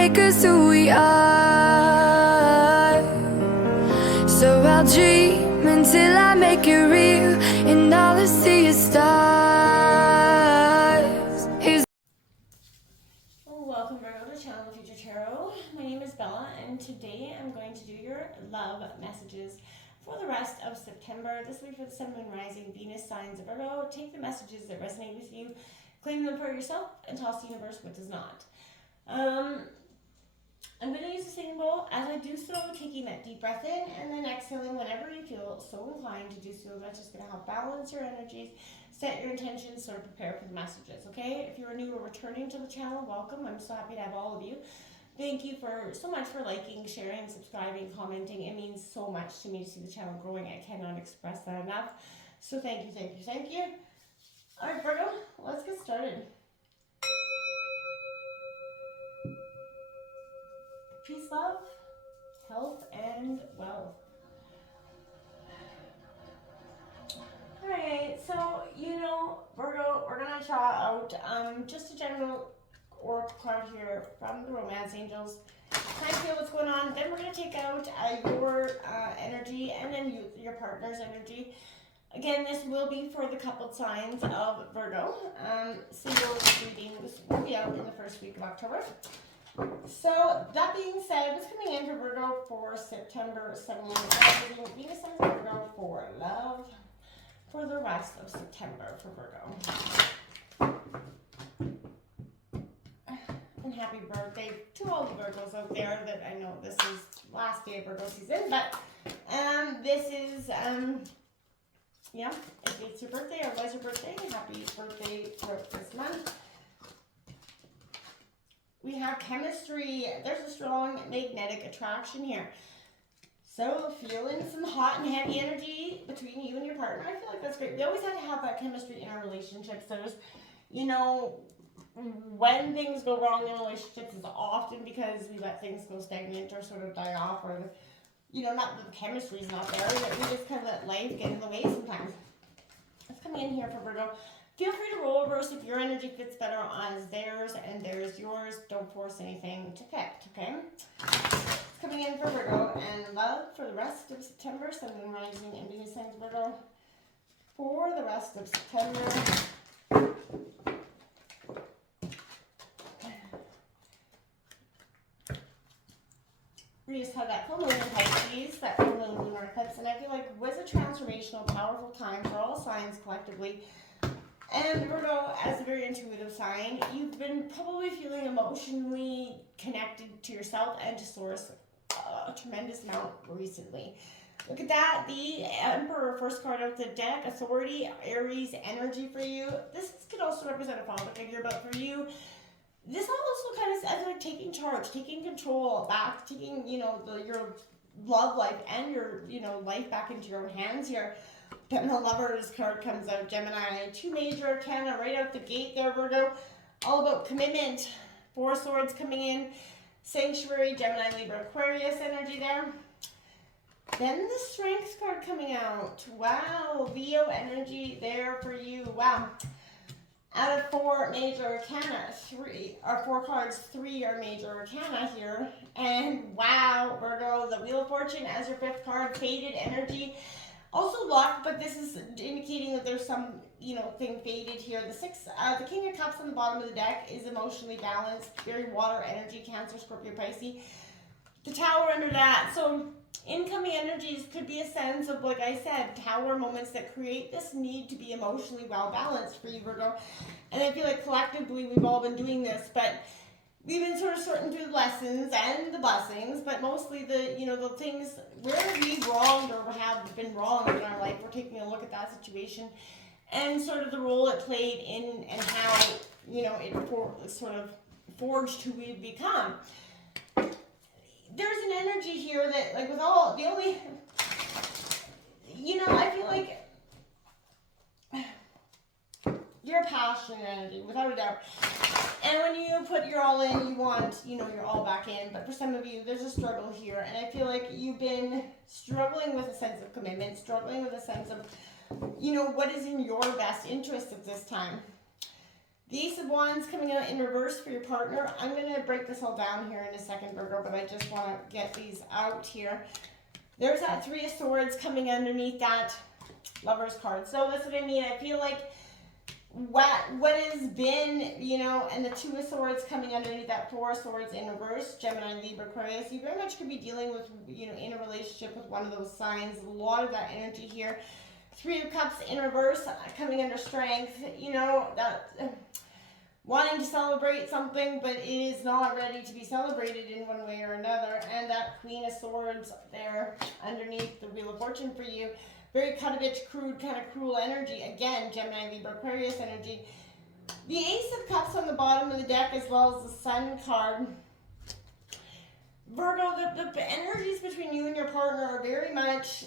make us who we are. So I'll dream until I make it real, and all I see is stars. Welcome Virgo to Channel the Future Tarot. My name is Bella, and today I'm going to do your love messages for the rest of September. This week for the Sun, Moon, Rising, Venus signs of Virgo. Take the messages that resonate with you, claim them for yourself, and toss the universe what does not. I'm going to use the singing bowl. As I do so, taking that deep breath in and then exhaling whenever you feel so inclined to do so. That's just going to help balance your energies, set your intentions, sort of prepare for the messages, okay? If you're new or returning to the channel, welcome. I'm so happy to have all of you. Thank you so much for liking, sharing, subscribing, commenting. It means so much to me to see the channel growing. I cannot express that enough. So thank you, thank you, thank you. All right, Virgo, let's get started. Peace, love, health, and wealth. Alright, so, Virgo, we're going to draw out just a general oracle card here from the Romance Angels. Kind of feel what's going on. Then we're going to take out your energy and then your partner's energy. Again, this will be for the coupled signs of Virgo. Single readings will be out in the first week of October. So, that being said, what's coming in for Virgo for September, Sun, Moon, Rising, Venus signs of Virgo for love for the rest of September for Virgo. And happy birthday to all the Virgos out there that I know this is last day of Virgo season, but this is, if it's your birthday or was your birthday, happy birthday for this month. We have chemistry. There's a strong magnetic attraction here. So feeling some hot and heavy energy between you and your partner. I feel like that's great. We always have to have that chemistry in our relationships. There's, when things go wrong in relationships is often because we let things go stagnant or sort of die off, or, not that the chemistry's not there, but we just kind of let life get in the way sometimes. Let's come in here for Virgo. Feel free to roll reverse if your energy fits better as theirs and theirs yours. Don't force anything to fit, okay? It's coming in for Virgo and love for the rest of September. Sun, Moon, Rising, and Venus signs of Virgo for the rest of September. We just had that full moon in Pisces, that full moon lunar eclipse, and I feel like it was a transformational, powerful time for all signs collectively. And Virgo, as a very intuitive sign, you've been probably feeling emotionally connected to yourself and to Source a tremendous amount recently. Look at that, the Emperor, first card out the deck, authority, Aries energy for you. This could also represent a father figure, but for you, this also kind of sounds like taking charge, taking control back, taking, your love life and your, life back into your own hands here. Then the Lovers card comes out, Gemini, 2 major arcana right out the gate there, Virgo. All about commitment. 4 swords coming in. Sanctuary, Gemini, Libra, Aquarius energy there. Then the Strength card coming out. Wow, Leo energy there for you. Wow. Out of 4 major arcana, 4 cards, 3 are major arcana here. And wow, Virgo, the Wheel of Fortune as your 5th card, faded energy. Also luck, but this is indicating that there's some, thing faded here. The King of Cups on the bottom of the deck is emotionally balanced, very water energy, Cancer, Scorpio, Pisces. The Tower under that. So incoming energies could be a sense of, like I said, Tower moments that create this need to be emotionally well balanced for you, Virgo. And I feel like collectively we've all been doing this, but we've been sort of sorting through the lessons and the blessings, but mostly the things where we've wronged or have been wronged in our life. We're taking a look at that situation and sort of the role it played in and how, it sort of forged who we've become. There's an energy here that, like, with all, the only, I feel like you're a passionate energy, without a doubt. And when you put your all in, you want, your all back in. But for some of you, there's a struggle here. And I feel like you've been struggling with a sense of commitment, struggling with a sense of, what is in your best interest at this time. The Ace of Wands coming out in reverse for your partner. I'm going to break this all down here in a second, Virgo, but I just want to get these out here. There's that Three of Swords coming underneath that Lover's card. So that's what I mean. I feel like what has been, you know, and the Two of Swords coming underneath that Four of Swords in reverse, Gemini, Libra, Aquarius, you very much could be dealing with, you know, in a relationship with one of those signs. A lot of that energy here. Three of Cups in reverse, coming under strength, you know, that wanting to celebrate something, but it is not ready to be celebrated in one way or another. And that Queen of Swords there underneath the Wheel of Fortune for you. Very cut-a-bitch, crude, kind of cruel energy. Again, Gemini, Libra, Aquarius energy. The Ace of Cups on the bottom of the deck, as well as the Sun card. Virgo, the energies between you and your partner are very much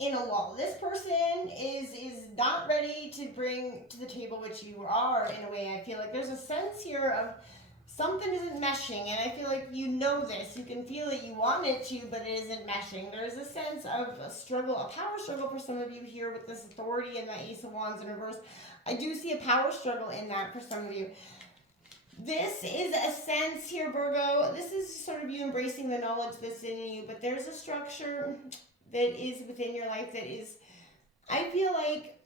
in a lull. This person is not ready to bring to the table what you are, in a way. I feel like there's a sense here of something isn't meshing, and I feel like you know this. You can feel it, you want it to, but it isn't meshing. There's a sense of a struggle, a power struggle for some of you here with this Authority and that Ace of Wands in reverse. I do see a power struggle in that for some of you. This is a sense here, Virgo. This is sort of you embracing the knowledge that's in you, but there's a structure that is within your life that is, I feel like,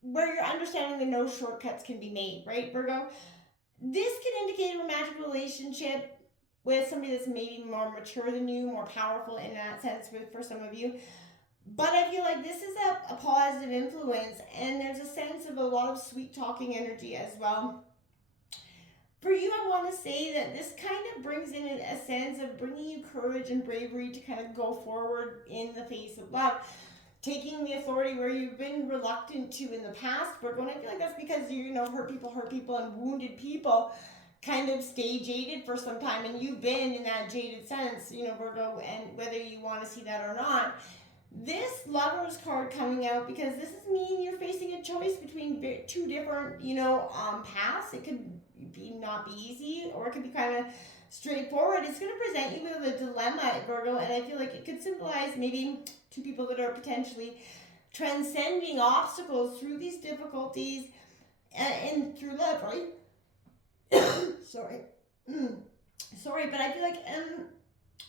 where you're understanding that no shortcuts can be made, right, Virgo? This can indicate a romantic relationship with somebody that's maybe more mature than you, more powerful in that sense for some of you. But I feel like this is a positive influence, and there's a sense of a lot of sweet talking energy as well. For you, I want to say that this kind of brings in a sense of bringing you courage and bravery to kind of go forward in the face of love. Taking the authority where you've been reluctant to in the past, Virgo, and I feel like that's because you know hurt people and wounded people kind of stay jaded for some time, and you've been in that jaded sense, you know, Virgo, and whether you want to see that or not. This Lover's card coming out, because this is mean you're facing a choice between two different, you know, paths. It could not be easy, or it could be kind of straightforward. It's going to present you with a dilemma, Virgo, and I feel like it could symbolize maybe two people that are potentially transcending obstacles through these difficulties and through love, right? Sorry. Sorry, but I feel like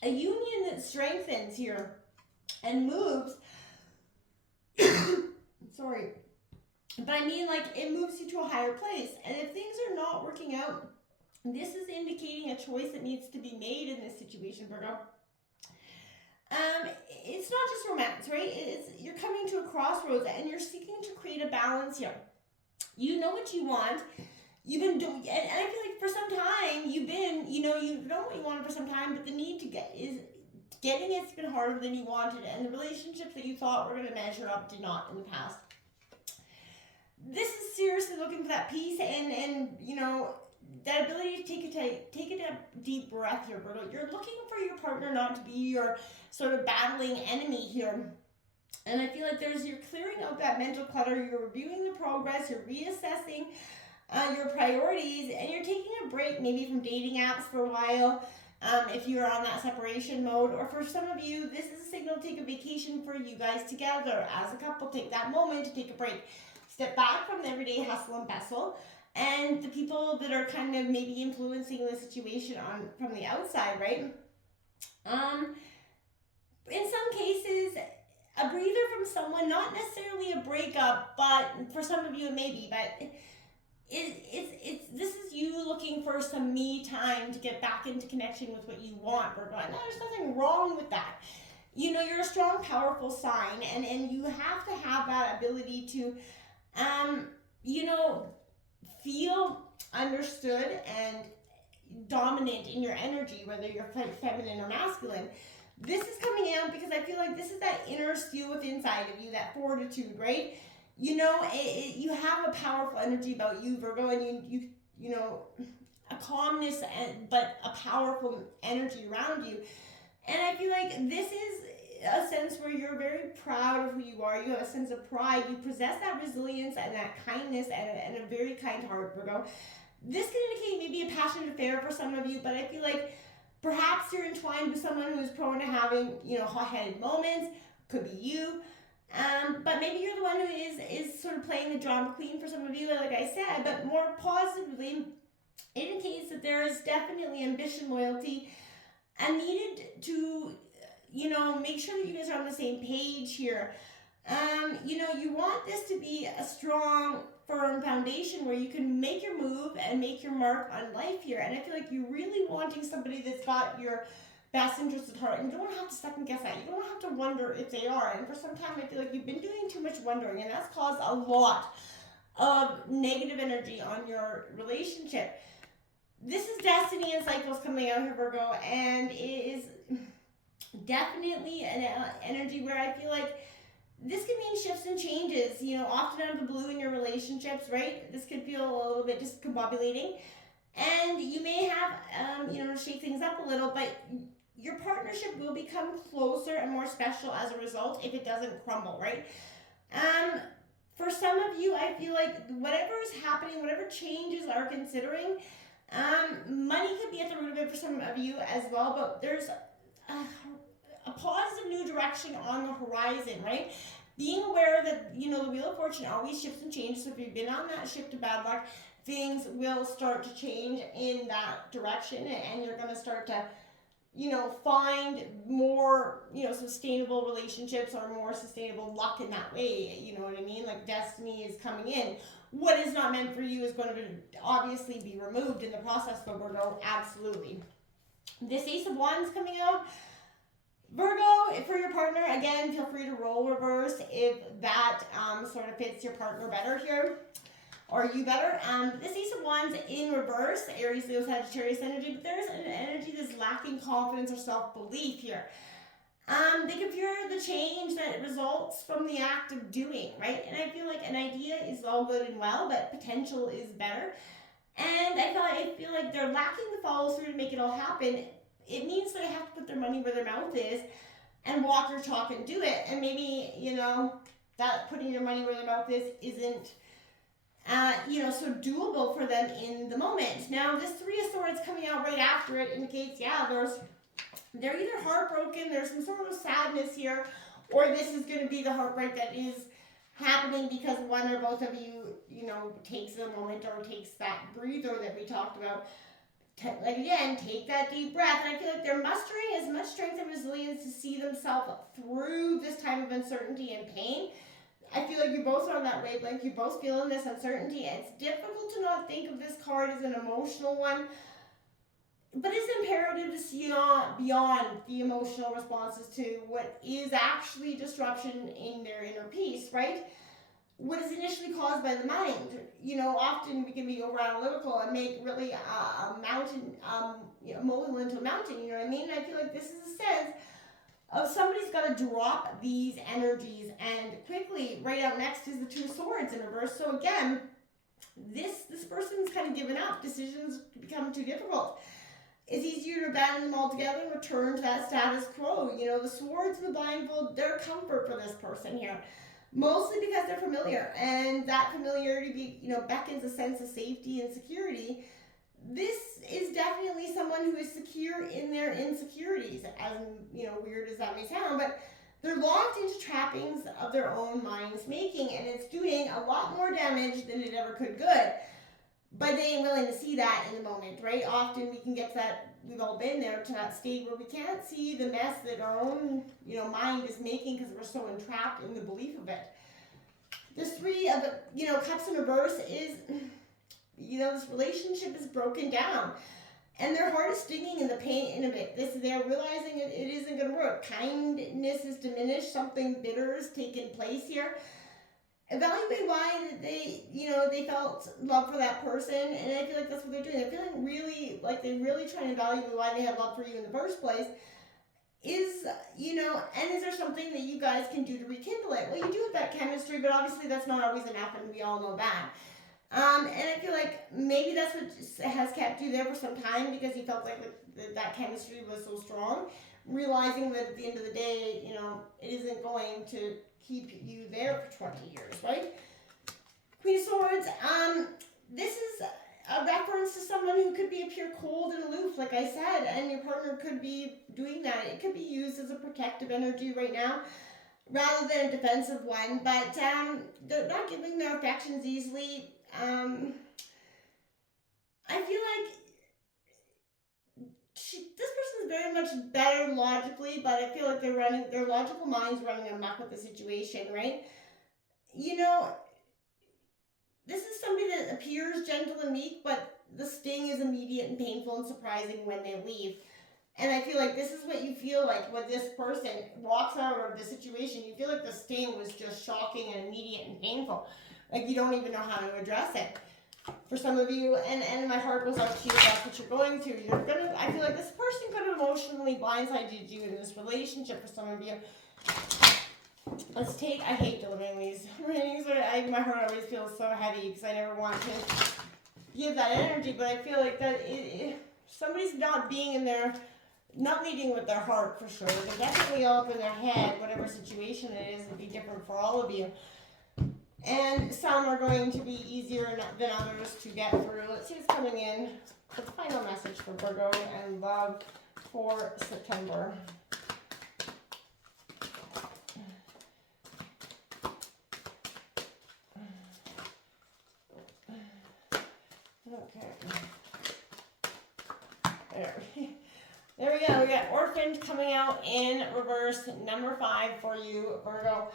a union that strengthens here and moves. Sorry. But I mean, like, it moves you to a higher place. And if things are not working out, this is indicating a choice that needs to be made in this situation, Virgo. It's not just romance, right? You're coming to a crossroads and you're seeking to create a balance here. You know what you want. You've been doing, and I feel like for some time you've been, you know what you wanted for some time, but the need to getting it's been harder than you wanted, and the relationships that you thought were going to measure up did not in the past. This is seriously looking for that peace and you know, that ability to take a deep breath here, Virgo. You're looking for your partner not to be your sort of battling enemy here. And I feel like you're clearing out that mental clutter, you're reviewing the progress, you're reassessing your priorities, and you're taking a break maybe from dating apps for a while. If you're on that separation mode, or for some of you, this is a signal to take a vacation for you guys together as a couple. Take that moment to take a break. Step back from the everyday hustle and bustle and the people that are kind of maybe influencing the situation from the outside, right? In some cases, a breather from someone, not necessarily a breakup, but for some of you it may be, but this is you looking for some me time to get back into connection with what you want, Virgo. And there's nothing wrong with that. You know, you're a strong, powerful sign, and you have to have that ability to you know, feel understood and dominant in your energy, whether you're feminine or masculine. This is coming out because I feel like this is that inner steel within inside of you, that fortitude, right? You know, you have a powerful energy about you, Virgo, and you know, a calmness, but a powerful energy around you. And I feel like this is a sense where you're very proud of who you are. You have a sense of pride. You possess that resilience and that kindness and a very kind heart, Virgo. This can indicate maybe a passionate affair for some of you, but I feel like perhaps you're entwined with someone who's prone to having, you know, hot-headed moments. Could be you. But maybe you're the one who is sort of playing the drama queen for some of you, like I said. But more positively, it indicates that there is definitely ambition, loyalty, and needed to, make sure that you guys are on the same page here. You want this to be a strong, firm foundation where you can make your move and make your mark on life here. And I feel like you're really wanting somebody that's got your best interest at heart, and you don't have to second guess that. You don't have to wonder if they are. And for some time, I feel like you've been doing too much wondering, and that's caused a lot of negative energy on your relationship. This is destiny and cycles coming out here, Virgo, and it is definitely an energy where I feel like this could mean shifts and changes, often out of the blue in your relationships, right? This could feel a little bit discombobulating, and you may have, shake things up a little, but your partnership will become closer and more special as a result if it doesn't crumble, right? For some of you, I feel like whatever is happening, whatever changes are considering, money could be at the root of it for some of you as well, but there's a positive new direction on the horizon, right? Being aware that, the Wheel of Fortune always shifts and changes. So if you've been on that shift to bad luck, things will start to change in that direction, and you're going to start to, find more, sustainable relationships or more sustainable luck in that way. You know what I mean? Like destiny is coming in. What is not meant for you is going to obviously be removed in the process, but Virgo, absolutely. This Ace of Wands coming out. Virgo, for your partner, again, feel free to roll reverse if that sort of fits your partner better here, or you better. This Ace of Wands in reverse, Aries, Leo, Sagittarius energy, but there's an energy that's lacking confidence or self-belief here. They can fear the change that results from the act of doing, right? And I feel like an idea is all good and well, but potential is better. And I feel like they're lacking the follow through to make it all happen. It means that they have to put their money where their mouth is and walk their talk and do it. And maybe, that putting your money where their mouth is isn't, so doable for them in the moment. Now, this Three of Swords coming out right after it indicates, they're either heartbroken, there's some sort of sadness here, or this is going to be the heartbreak that is happening because one or both of you, takes a moment or takes that breather that we talked about. Take that deep breath. And I feel like they're mustering as much strength and resilience to see themselves through this time of uncertainty and pain. I feel like you both are on that wavelength. You're both feeling this uncertainty. And it's difficult to not think of this card as an emotional one. But it's imperative to see beyond the emotional responses to what is actually disruption in their inner peace, right? What is initially caused by the mind. Often we can be over analytical and make really a mountain, molehill into a mountain, you know what I mean? And I feel like this is a sense of somebody's got to drop these energies, and quickly, right out next is the Two of Swords in reverse. So again, this person's kind of given up. Decisions become too difficult. It's easier to abandon them altogether and return to that status quo. The swords and the blindfold, they're comfort for this person here. Mostly because they're familiar, and that familiarity beckons a sense of safety and security. This is definitely someone who is secure in their insecurities, as weird as that may sound, but they're locked into trappings of their own mind's making, and it's doing a lot more damage than it ever could good. But they ain't willing to see that in the moment, right? Often we can get to that, we've all been there, to that state where we can't see the mess that our own, mind is making because we're so entrapped in the belief of it. This Three of, Cups in reverse is, this relationship is broken down. And their heart is stinging in the pain of it. They're realizing it isn't going to work. Kindness is diminished. Something bitter is taking place here. Evaluate why they felt love for that person, and I feel like that's what they're doing. They're feeling really like they're really trying to evaluate why they had love for you in the first place. And is there something that you guys can do to rekindle it? Well, you do have that chemistry, but obviously that's not always enough, and we all know that. And I feel like maybe that's what has kept you there for some time, because you felt like that chemistry was so strong. Realizing that at the end of the day, it isn't going to keep you there for 20 years, right? Queen of Swords, this is a reference to someone who could be pure cold and aloof, like I said, and your partner could be doing that. It could be used as a protective energy right now. rather than a defensive one. But they're not giving their affections easily. I feel like this person is very much better logically, but I feel like their logical mind's running amok with the situation, right? You know, this is somebody that appears gentle and meek, but the sting is immediate and painful and surprising when they leave. And I feel like this is what you feel like when this person walks out of the situation. You feel like the sting was just shocking and immediate and painful. Like you don't even know how to address it. For some of you, and my heart goes out to you, that's what you're going through. I feel like this person could have emotionally blindsided you in this relationship for some of you. I hate delivering these readings, but my heart always feels so heavy because I never want to give that energy, but I feel like that somebody's not being in their, not leading with their heart for sure. They're definitely all up in their head, whatever situation it is, it'll be different for all of you. And some are going to be easier than others to get through. Let's see what's coming in. The final message for Virgo and love for September. Okay. There we go. We got Orphaned coming out in reverse, number 5 for you, Virgo.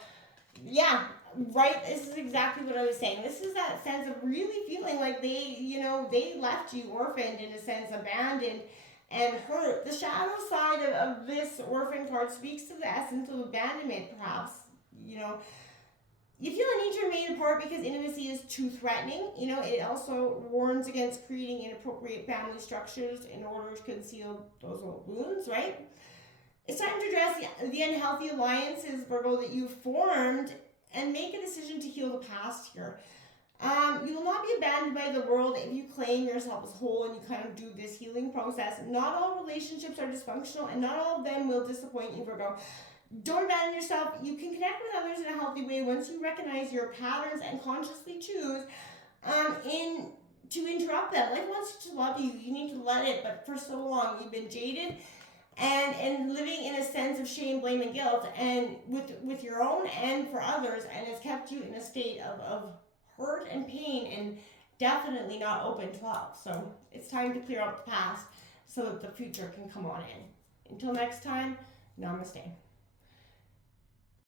Yeah, right. This is exactly what I was saying. This is that sense of really feeling like they left you orphaned, in a sense, abandoned and hurt. The shadow side of this orphan card speaks to the essence of abandonment, perhaps. You feel a need to remain apart because intimacy is too threatening. It also warns against creating inappropriate family structures in order to conceal those old wounds, right? It's time to address the unhealthy alliances, Virgo, that you've formed and make a decision to heal the past here. You will not be abandoned by the world if you claim yourself as whole and you kind of do this healing process. Not all relationships are dysfunctional and not all of them will disappoint you, Virgo. Don't abandon yourself. You can connect with others in a healthy way once you recognize your patterns and consciously choose to interrupt them. Life wants to love you. You need to let it, but for so long you've been jaded and living in a sense of shame, blame, and guilt, and with your own and for others, and it's kept you in a state of hurt and pain, and definitely not open to love. So it's time to clear up the past so that the future can come on in. Until next time, namaste.